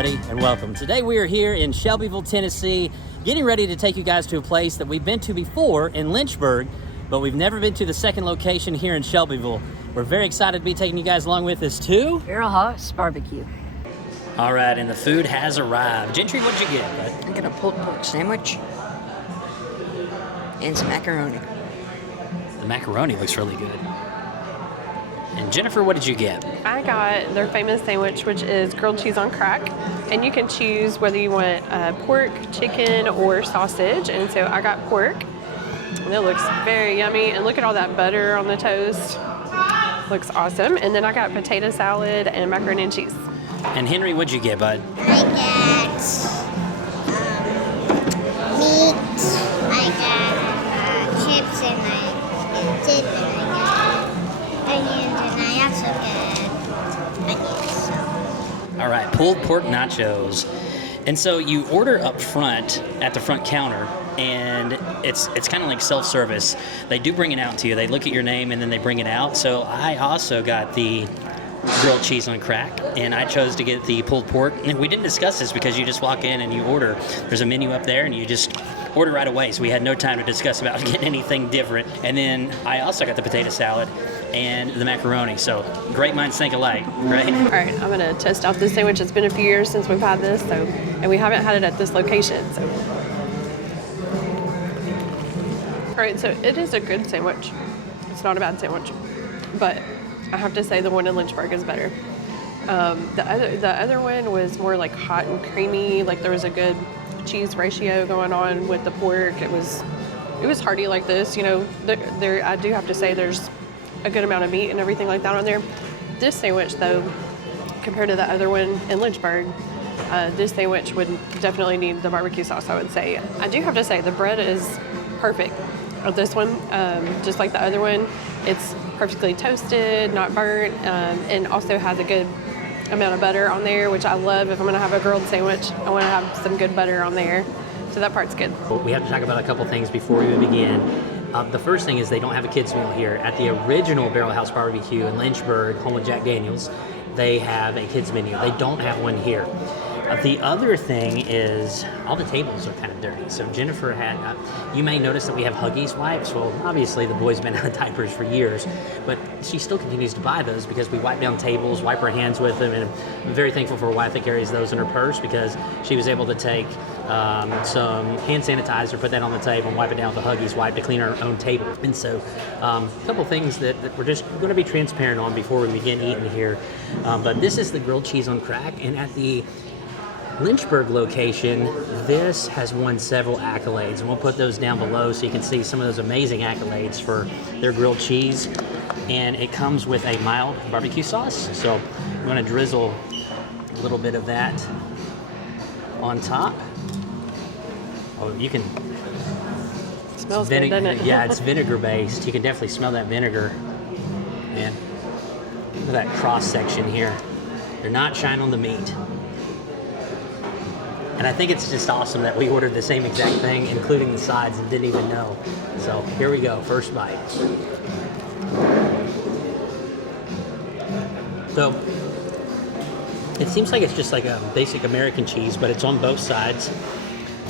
everybody, and welcome. Today we are here in Shelbyville, Tennessee, getting ready to take you guys to a place that we've been to before in Lynchburg, but we've never been to the second location here in Shelbyville. We're very excited to be taking you guys along with us to Barrel House BBQ. All right, and the food has arrived. Gentry, what'd you get, bud? I got a pulled pork sandwich and some macaroni. The macaroni looks really good. And Jennifer, what did you get? I got their famous sandwich, which is grilled cheese on crack. And you can choose whether you want pork, chicken, or sausage. And so I got pork. And it looks very yummy. And look at all that butter on the toast. Looks awesome. And then I got potato salad and macaroni and cheese. And Henry, what'd you get, bud? I got meat, I got chips, and I dip, and I got onions, and I also got onions. All right, pulled pork nachos. And so you order up front at the front counter, and it's kind of like self-service. They do bring it out to you. They look at your name and then they bring it out. So I also got the grilled cheese on crack, and I chose to get the pulled pork. And we didn't discuss this because you just walk in and you order. There's a menu up there and you just order right away, so we had no time to discuss about getting anything different. And then I also got the potato salad and the macaroni, so great minds think alike, right? All right, I'm gonna test out this sandwich. It's been a few years since we've had this, and we haven't had it at this location, so. All right, so it is a good sandwich. It's not a bad sandwich, but I have to say the one in Lynchburg is better. The other one was more like hot and creamy, like there was a good cheese ratio going on with the pork. It was hearty like this, you know. There I do have to say there's a good amount of meat and everything like that on there. This sandwich, though, compared to the other one in Lynchburg, this sandwich would definitely need the barbecue sauce, I would say. I do have to say the bread is perfect. This one, just like the other one, it's perfectly toasted, not burnt, and also has a good amount of butter on there, which I love. If I'm gonna have a grilled sandwich, I wanna have some good butter on there. So that part's good. We have to talk about a couple things before we begin. The first thing is they don't have a kids meal here. At the original Barrel House BBQ in Lynchburg, home of Jack Daniels, they have a kids menu. They don't have one here. The other thing is all the tables are kind of dirty. So Jennifer had, you may notice that we have Huggies wipes. Well, obviously the boy's been out of diapers for years, but she still continues to buy those because we wipe down tables, wipe our hands with them, and I'm very thankful for a wife that carries those in her purse because she was able to take some hand sanitizer, put that on the table, and wipe it down with a Huggies wipe to clean our own table. And so a couple things that we're just going to be transparent on before we begin eating here. But this is the grilled cheese on crack, and at the Lynchburg location, this has won several accolades, and we'll put those down below so you can see some of those amazing accolades for their grilled cheese. And it comes with a mild barbecue sauce, so I'm going to drizzle a little bit of that on top. Oh, you can. It smells good, doesn't it? Yeah, it's vinegar based. You can definitely smell that vinegar. And look at that cross section here. They're not shying on the meat. And I think it's just awesome that we ordered the same exact thing, including the sides, and didn't even know. So here we go, first bite. So it seems like it's just like a basic American cheese, but it's on both sides.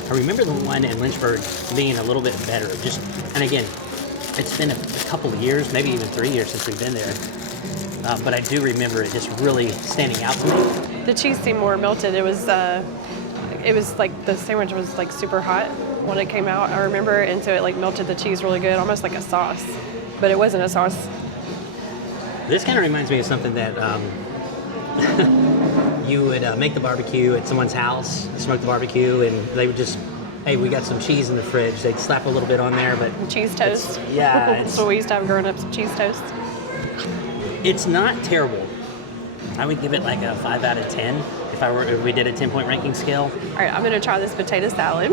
I remember the one in Lynchburg being a little bit better. And again, it's been a couple of years, maybe even 3 years since we've been there. But I do remember it just really standing out to me. The cheese seemed more melted. It was like the sandwich was like super hot when it came out, I remember, and so it like melted the cheese really good, almost like a sauce, but it wasn't a sauce. This kind of reminds me of something that you would make the barbecue at someone's house, smoke the barbecue, and they would just, hey, we got some cheese in the fridge. They'd slap a little bit on there, but cheese toast. Yeah. That's what we used to have growing up, some cheese toast. It's not terrible. I would give it like a 5 out of 10 if we did a 10-point ranking scale. All right, I'm gonna try this potato salad.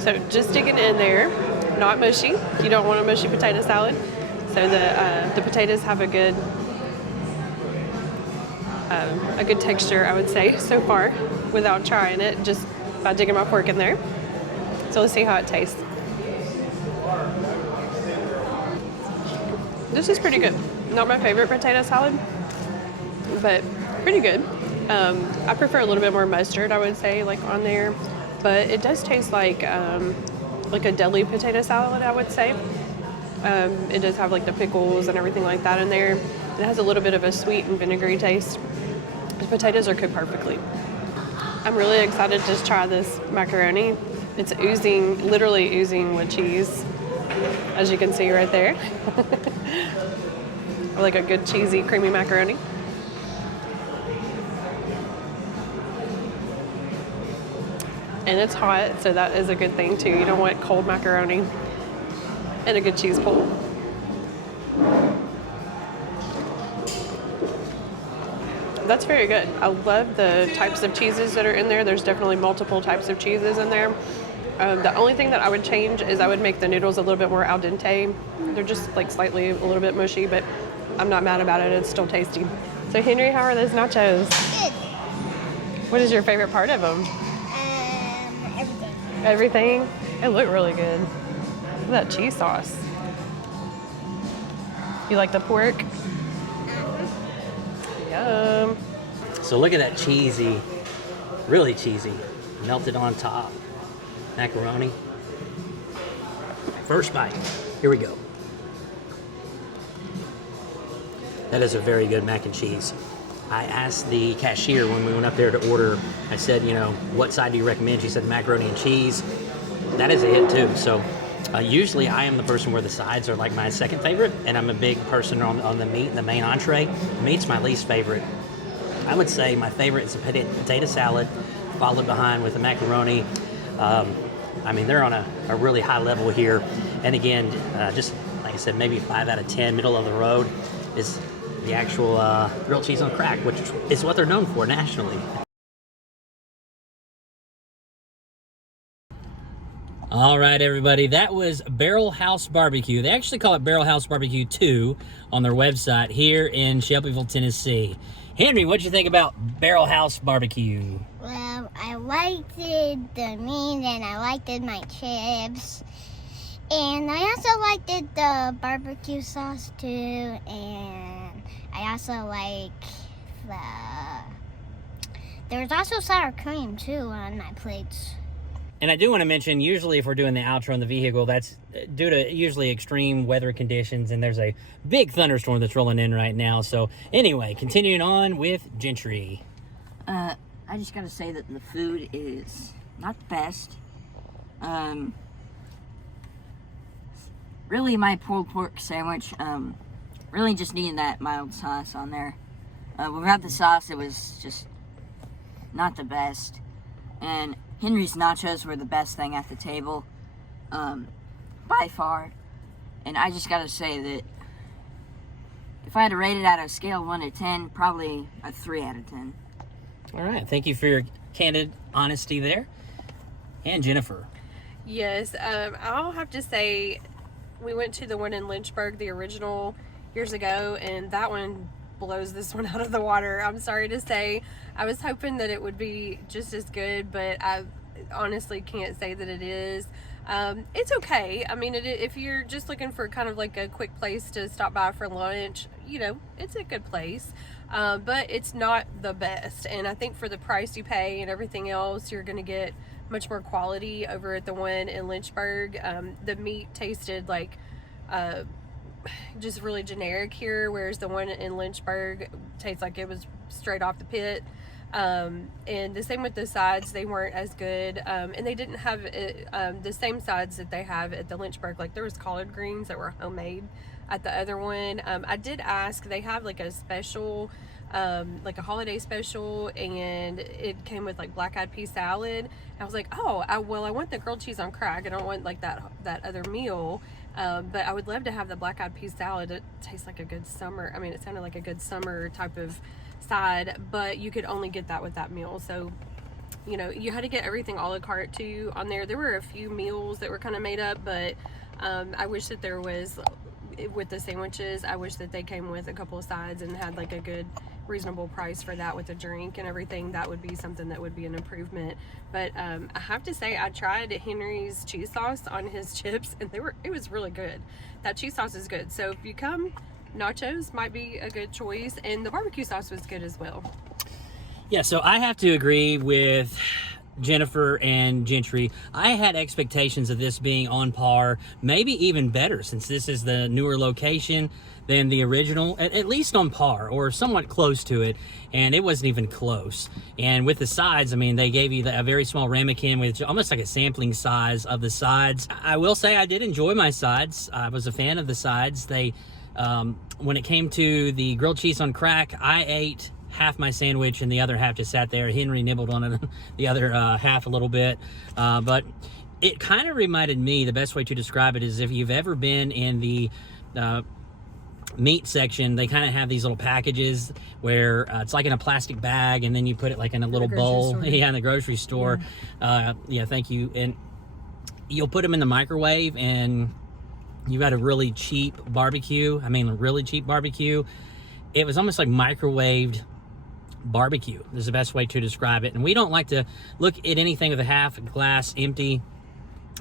So just stick it in there, not mushy. You don't want a mushy potato salad. So the potatoes have a good texture, I would say, so far, without trying it, just by digging my fork in there. So let's see how it tastes. This is pretty good. Not my favorite potato salad. but pretty good. I prefer a little bit more mustard, I would say, like on there, but it does taste like a deli potato salad, I would say. It does have like the pickles and everything like that in there. It has a little bit of a sweet and vinegary taste. The potatoes are cooked perfectly. I'm really excited to try this macaroni. It's oozing, literally oozing with cheese, as you can see right there. I like a good cheesy, creamy macaroni. And it's hot, so that is a good thing too. You don't want cold macaroni and a good cheese pull. That's very good. I love the types of cheeses that are in there. There's definitely multiple types of cheeses in there. The only thing that I would change is I would make the noodles a little bit more al dente. They're just like slightly a little bit mushy, but I'm not mad about it. It's still tasty. So Henry, how are those nachos? Good. What is your favorite part of them? Everything. Everything? It looked really good. Look at that cheese sauce. You like the pork? Yum. So look at that cheesy, really cheesy, melted on top macaroni. First bite. Here we go. That is a very good mac and cheese. I asked the cashier when we went up there to order, I said, you know, what side do you recommend? She said macaroni and cheese. That is a hit too. So usually I am the person where the sides are like my second favorite, and I'm a big person on the meat, the main entree. Meat's my least favorite. I would say my favorite is a potato salad, followed behind with the macaroni. I mean, they're on a really high level here. And again, just like I said, maybe 5 out of 10, middle of the road, is the actual grilled cheese on crack, which is what they're known for nationally. All right, everybody, that was Barrel House BBQ. They actually call it Barrel House BBQ II on their website here in Shelbyville, Tennessee. Henry, what'd you think about Barrel House BBQ? Well, I liked it, the meat, and I liked it, my chips. And I also liked it, the barbecue sauce too. And I also like there was also sour cream too on my plates. And I do want to mention, usually if we're doing the outro in the vehicle, that's due to usually extreme weather conditions, and there's a big thunderstorm that's rolling in right now. So anyway, continuing on with Gentry. I just gotta say that the food is not the best. Really, my pulled pork sandwich, really just needed that mild sauce on there. Without the sauce, it was just not the best. And Henry's nachos were the best thing at the table, by far. And I just gotta say that if I had to rate it out of a scale of 1 to 10, probably a 3 out of 10. All right, thank you for your candid honesty there. And Jennifer. Yes, I'll have to say we went to the one in Lynchburg, the original, years ago, and that one blows this one out of the water. I'm sorry to say. I was hoping that it would be just as good, but I honestly can't say that it is. It's okay. I mean, if you're just looking for kind of like a quick place to stop by for lunch, you know, it's a good place. But it's not the best. And I think for the price you pay and everything else, you're going to get much more quality over at the one in Lynchburg. The meat tasted like just really generic here, whereas the one in Lynchburg tastes like it was straight off the pit. And the same with the sides, they weren't as good, and they didn't have the same sides that they have at the Lynchburg. Like there was collard greens that were homemade at the other one. I did ask, they have like a special, like a holiday special, and it came with like black eyed pea salad. I was like, oh, I want the grilled cheese on crack. I don't want like that other meal. But I would love to have the black eyed pea salad. It tastes like a good summer. I mean, it sounded like a good summer type of side, but you could only get that with that meal. So, you know, you had to get everything a la carte too on there. There were a few meals that were kind of made up, but I wish that there was, with the sandwiches, I wish that they came with a couple of sides and had like a good reasonable price for that with a drink and everything. That would be something that would be an improvement. But I have to say, I tried Henry's cheese sauce on his chips, and it was really good. That cheese sauce is good. So if you come nachos might be a good choice, and the barbecue sauce was good as well. Yeah, so I have to agree with Jennifer and Gentry. I had expectations of this being on par, maybe even better, since this is the newer location than the original, at least on par or somewhat close to it, and it wasn't even close. And with the sides, I mean, they gave you a very small ramekin with almost like a sampling size of the sides. I will say I did enjoy my sides. I was a fan of the sides. They, when it came to the grilled cheese on crack, I ate half my sandwich and the other half just sat there. Henry nibbled on it, the other half a little bit. But it kind of reminded me, the best way to describe it is if you've ever been in the meat section, they kind of have these little packages where it's like in a plastic bag and then you put it like in a little bowl. Yeah, in the grocery store. Yeah, thank you. And you'll put them in the microwave and you got a really cheap barbecue. I mean, really cheap barbecue. It was almost like microwaved barbecue is the best way to describe it. And we don't like to look at anything with a half glass empty,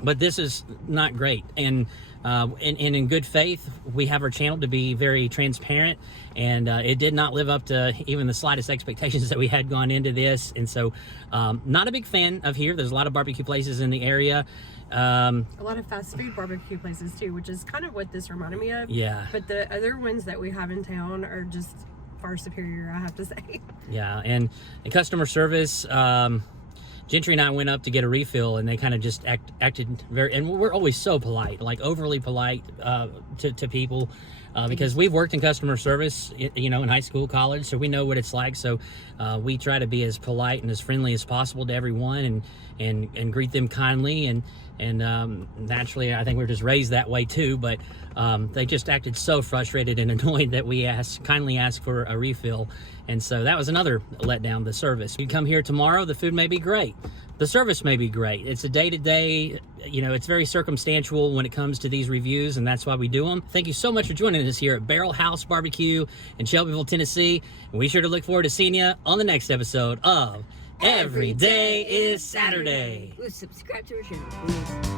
but this is not great. And in good faith, we have our channel to be very transparent, and it did not live up to even the slightest expectations that we had gone into this. And so not a big fan of here. There's a lot of barbecue places in the area. A lot of fast food barbecue places too, which is kind of what this reminded me of. Yeah. But the other ones that we have in town are just far superior, I have to say. Yeah, and customer service, Gentry and I went up to get a refill, and they kind of just acted very, and we're always so polite, like overly polite to people, because we've worked in customer service, you know, in high school, college, so we know what it's like. So we try to be as polite and as friendly as possible to everyone, and greet them kindly, and naturally, I think we're just raised that way too. But they just acted so frustrated and annoyed that we kindly asked for a refill. And so that was another letdown, the service. You come here tomorrow, the food may be great. The service may be great. It's a day-to-day, you know, it's very circumstantial when it comes to these reviews, and that's why we do them. Thank you so much for joining us here at Barrel House BBQ in Shelbyville, Tennessee. And we sure to look forward to seeing you on the next episode of Every Day is Saturday. Subscribe to our channel, please.